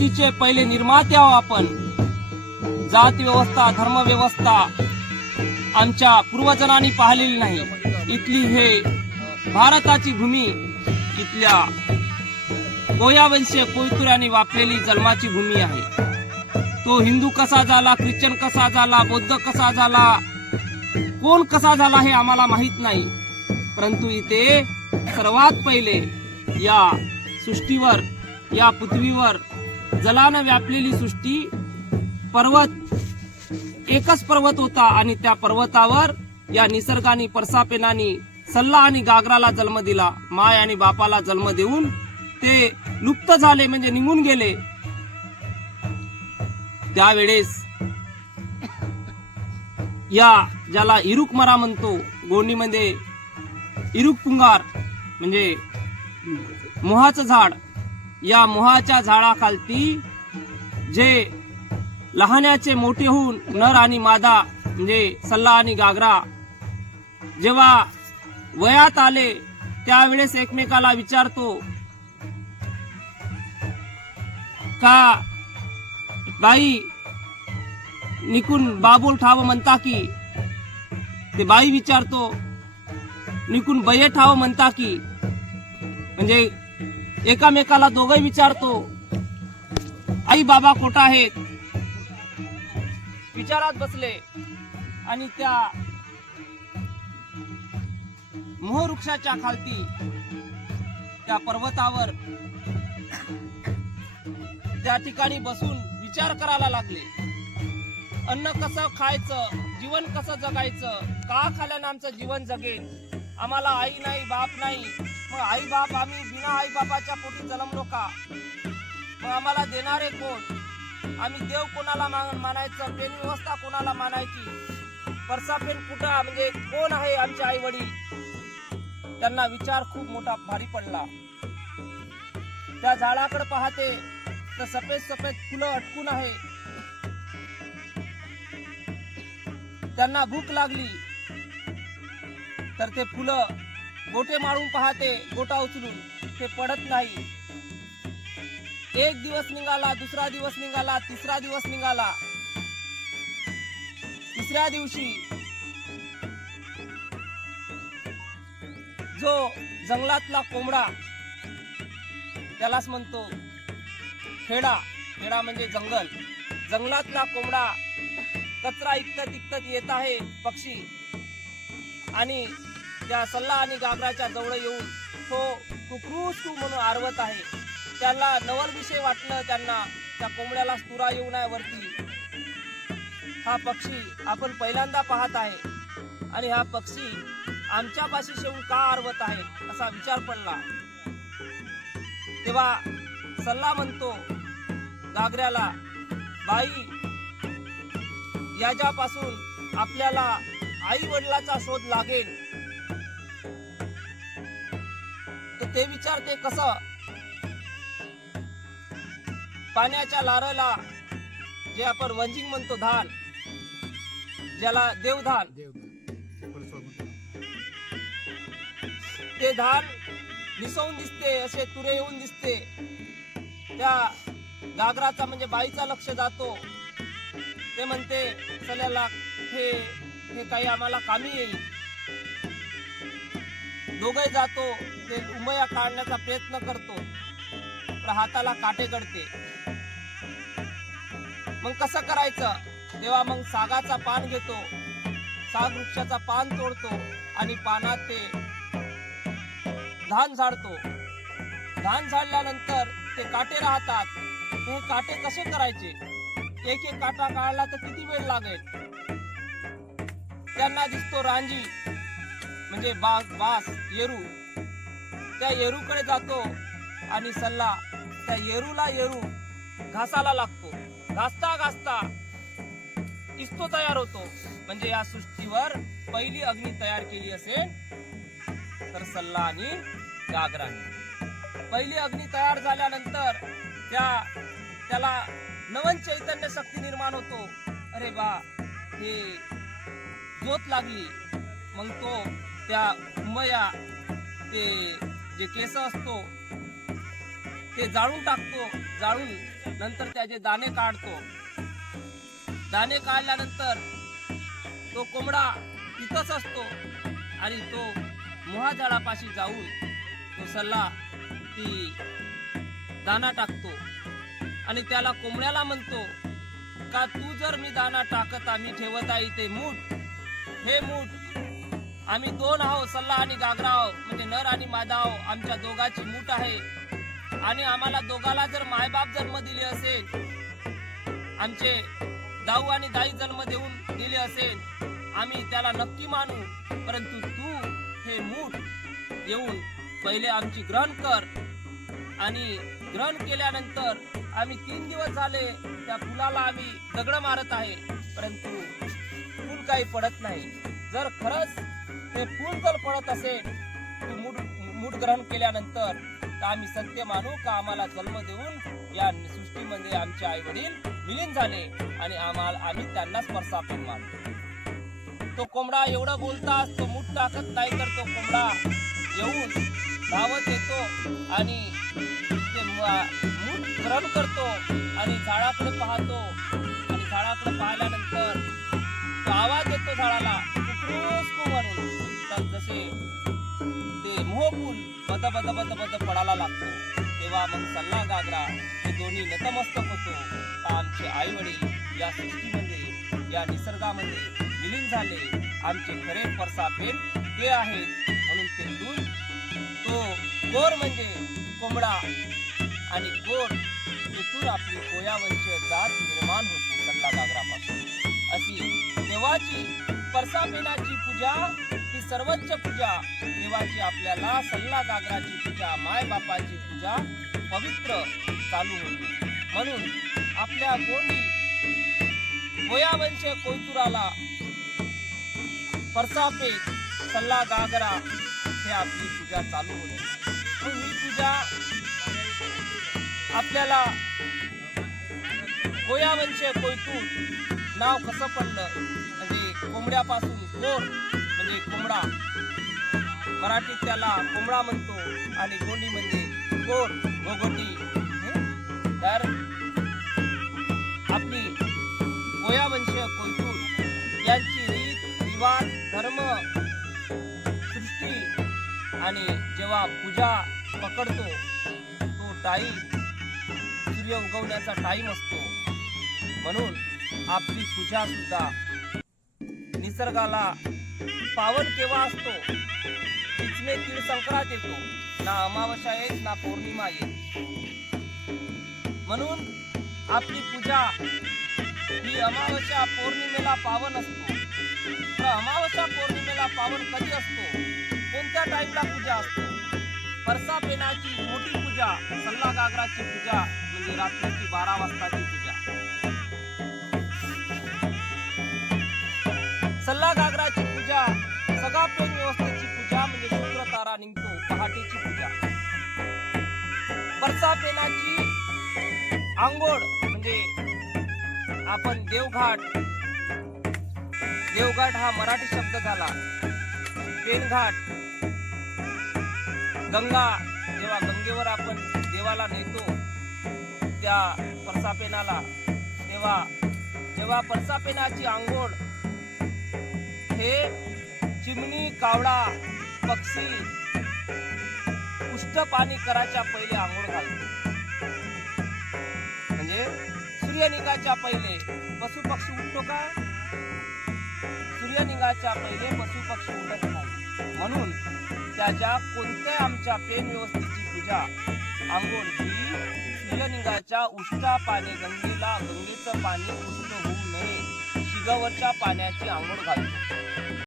सृष्टीचे पहिले निर्माते आहो आपण. जात व्यवस्था धर्म व्यवस्था आमच्या पूर्वजांनी पाहिलेली नाही. इथली हे भारताची भूमी इथल्या कोयावंशीय कोयतुऱ्याने वापलेली जन्माची भूमी आहे. तो हिंदू कसा झाला, ख्रिश्चन कसा झाला, बौद्ध कसा झाला, कोण कसा झाला हे आम्हाला माहित नाही. परंतु इथे सर्वात पहिले या सृष्टीवर या पृथ्वीवर जलानं व्यापलेली सृष्टी पर्वत एकच पर्वत होता आणि त्या पर्वतावर या निसर्गाने परसापेनानी सल्ला आणि गागराला जन्म दिला. माय आणि बापाला जन्म देऊन ते लुप्त झाले म्हणजे निघून गेले. त्यावेळेस या ज्याला इरुक मरा म्हणतो गोंडीमध्ये इरुक पुंगार म्हणजे मोहाचं झाड, या मोहाच्या झाडाखालती जे लहानाचे मोठे होऊन नर आणि मादा म्हणजे सल्ला आणि गागरा जेव्हा वयात आले त्यावेळेस एकमेकाला विचारतो का बाई निकून बाबूल ठाव म्हणता की, ते बाई विचारतो निकून बये ठाव म्हणता की, म्हणजे एकामेकाला दोघे विचारतो आई बाबा कोठा आहेत विचारात बसले. आणि त्या मोहवृक्षाच्या खालती त्या पर्वतावर त्या ठिकाणी बसून विचार करायला लागले. अन्न कसं खायचं, जीवन कसं जगायचं, का खाल्यानं आमचं जीवन जगेल, आम्हाला आई नाही बाप नाही, मग आई बाप आम्ही बिना आई बापाच्या पोटी जन्मलो का, मग आम्हाला देणारे कोण, आम्ही देव कोणाला मानायचं, पेन व्यवस्था कोणाला मानायची, परसापेन कुठं म्हणजे कोण आहे आमचे आई वडील. त्यांना विचार खूप मोठा भारी पडला. त्या झाडाकडे पाहते तर सफेद सफेद फुलं अटकून आहे. त्यांना भूक लागली तर ते फुलं गोटे मारून पाहते, गोटा उचलून ते पडत नाही. एक दिवस निघाला, दुसरा दिवस निघाला, तिसरा दिवस निघाला. तिसऱ्या दिवशी जो जंगलातला कोंबडा, त्यालाच म्हणतो खेडा, खेडा म्हणजे जंगल, जंगलातला कोंबडा कचरा इकतत इकतत येत आहे पक्षी, आणि त्या सल्ला आणि गागराच्या जवळ येऊन तो कुकरूसू म्हणून आरवत आहे. त्याला नवल विषय वाटलं, त्यांना त्या कोंबड्याला तुरा येऊ नये वरती. हा पक्षी आपण पहिल्यांदा पाहत आहे आणि हा पक्षी आमच्या पाशी येऊन का आरवत आहे असा विचार पडला. तेव्हा सल्ला म्हणतो गागऱ्याला, बाई याच्यापासून आपल्याला आई वडिलाचा शोध लागेल. तर ते विचारते कसं. पाण्याच्या लारला जे आपण वंजिंग म्हणतो धान, ज्याला देवधान, ते धान दिसवून दिसते, असे तुरे येऊन दिसते. त्या गागराचा म्हणजे बाईचा लक्ष जातो. ते म्हणते चल्याला हे काही आम्हाला कामी येईल. दोघे जातो, ते उमया काढण्याचा प्रयत्न करतो पण हाताला काटे गडते. मग कसं करायचं, तेव्हा मग सागाचा पान घेतो, साग वृक्षाचा पान तोडतो आणि पानात ते धान झाडतो. धान झाडल्यानंतर ते काटे राहतात. हे काटे कसे करायचे, एक एक काटा काढला तर किती वेळ लागेल. त्यांना दिसतो रांजी म्हणजे बास येरू. त्या येरूकडे जातो आणि सल्ला त्या येरूला येरू घासाला लागतो. घासता घासता इस्तो तयार होतो. म्हणजे या सृष्टीवर पहिली अग्नी तयार केली असेल तर सल्ला आणि गागराने. पहिली अग्नी तयार झाल्यानंतर त्याला नवन चैतन्य शक्ती निर्माण होतो. अरे बा हे ज्योत लागली. मग तो त्या उमया ते जे केस असतो ते जाळून टाकतो. जाळून नंतर त्याचे दाणे काढतो. दाणे काढल्यानंतर तो कोंबडा तिथंच असतो आणि तो मोहाझाडापाशी जाऊन तो सल्ला ती दाना टाकतो आणि त्याला कोंबड्याला म्हणतो का तू जर मी दाना टाकत आम्ही ठेवत आहे ते मूठ, हे मूठ आम्ही दोन आहो, सल्ला आणि गागरा आहो, म्हणजे नर आणि मादा आहो, आमच्या दोघाची मूठ आहे आणि आम्हाला दोघाला जर मायबाप जन्म दिले असेल, आमचे दाऊ आणि दाई जन्म देऊन दिले असेल, आम्ही त्याला नक्की मानू. परंतु तू हे मूठ येऊन पहिले आमची ग्रहण कर आणि ग्रहण केल्यानंतर आम्ही 3 दिवस झाले त्या फुलाला आम्ही दगड मारत आहे, परंतु फूल काही पडत नाही. जर खरंच ते फूल जर पडत असेल तू मूठ ग्रहण केल्यानंतर तर आम्ही सत्य मानू का आम्हाला जन्म देऊन या सृष्टीमध्ये आमचे आई वडील विलीन झाले आणि आम्ही त्यांना स्पर्शापन मानतो. तो कोंबडा एवढं बोलताच तो मूठ टाकत नाही, तर तो कोंबडा येऊन धावत येतो आणि ते मूठ ग्रहण करतो आणि झाडाकडे पाहतो आणि झाडाकडे पाहिल्यानंतर तो आवाज देतो झाडाला कुकरूस्कू म्हणून. तर जसे ते मोहफूल बद बद बद बद पडायला लागतो, तेव्हा मग सल्ला गागरा हे दोन्ही नतमस्तक होतो का आमचे आई वडील या सृष्टीमध्ये या निसर्गामध्ये विलीन झाले, आमचे खरे परसापेन ते आहेत. म्हणून तेथून तो गोर म्हणजे कोंबडा आणि गोर तेथून आपली कोयावंशीय जात निर्माण होतो सल्ला गागरापासून. अशी देवाची परसापेनाची पूजा ही सर्वोच्च पूजा, देवाची आपल्याला सल्ला गागराची पूजा, माय बापाची पूजा पवित्र चालू होते. म्हणून आपल्या कोयावंशीय कोयतुराला परसापेन सल्ला गागरा हे आपली पूजा चालू होते. मग ही पूजा आपल्याला कोयावंशीय कोयतूर नाव कसं पडलं, म्हणजे कोंबड्यापासून गोर म्हणजे कोंबडा, मराठीत त्याला कोंबडा म्हणतो आणि गोंडीमध्ये गोर गोगोटी. तर आपली कोयावंशीय कोयतूर यांची रीत रिवाज धर्म सृष्टी आणि जेव्हा पूजा पकडतो तो टाईम सूर्य उगवण्याचा टाइम असतो. म्हणून आपली पूजा सुद्धा निसर्गाला पावन केव्हा असतो, तिचमे तीळ संक्रांत येतो, ना अमावस्या येत ना पौर्णिमा येत. म्हणून आपली पूजा ही अमावस्या पौर्णिमेला पावन असतो. तर अमावस्या पौर्णिमेला पावन कधी असतो, कोणत्या टाइमला पूजा असतो? परसापेनाची मोठी पूजा, सल्ला गागराची पूजा म्हणजे रात्रीची 12 वाजताची पूजा. सल्ला गागराची पूजा, सगळा पेन व्यवस्थेची पूजा म्हणजे शुक्र तारा निघतो पहाटेची पूजा. परसापेनाची आंघोळ म्हणजे आपण देवघाट हा मराठी शब्द झाला. पेनघाट गंगा, जेव्हा गंगेवर आपण देवाला नेतो त्या परसापेनाला, तेव्हा जेव्हा परसापेनाची आंघोळ हे चिमणी, कावळा, पक्षी उष्ट पाणी करायच्या पहिले आंघोळ घालतो. म्हणजे सूर्य निघायच्या पहिले पशु पक्षी उठतो का? सूर्य निघायच्या पहिले पशु पक्षी उठत नाही. म्हणून त्याच्या कोणत्या आमच्या पेन व्यवस्थेची पूजा आंघोळ ही सूर्यलिंगाच्या उष्टा पाणी, गंगेचं पाणी उष्ट होऊ नये शिगावरच्या पाण्याची आंघोळ घालतो.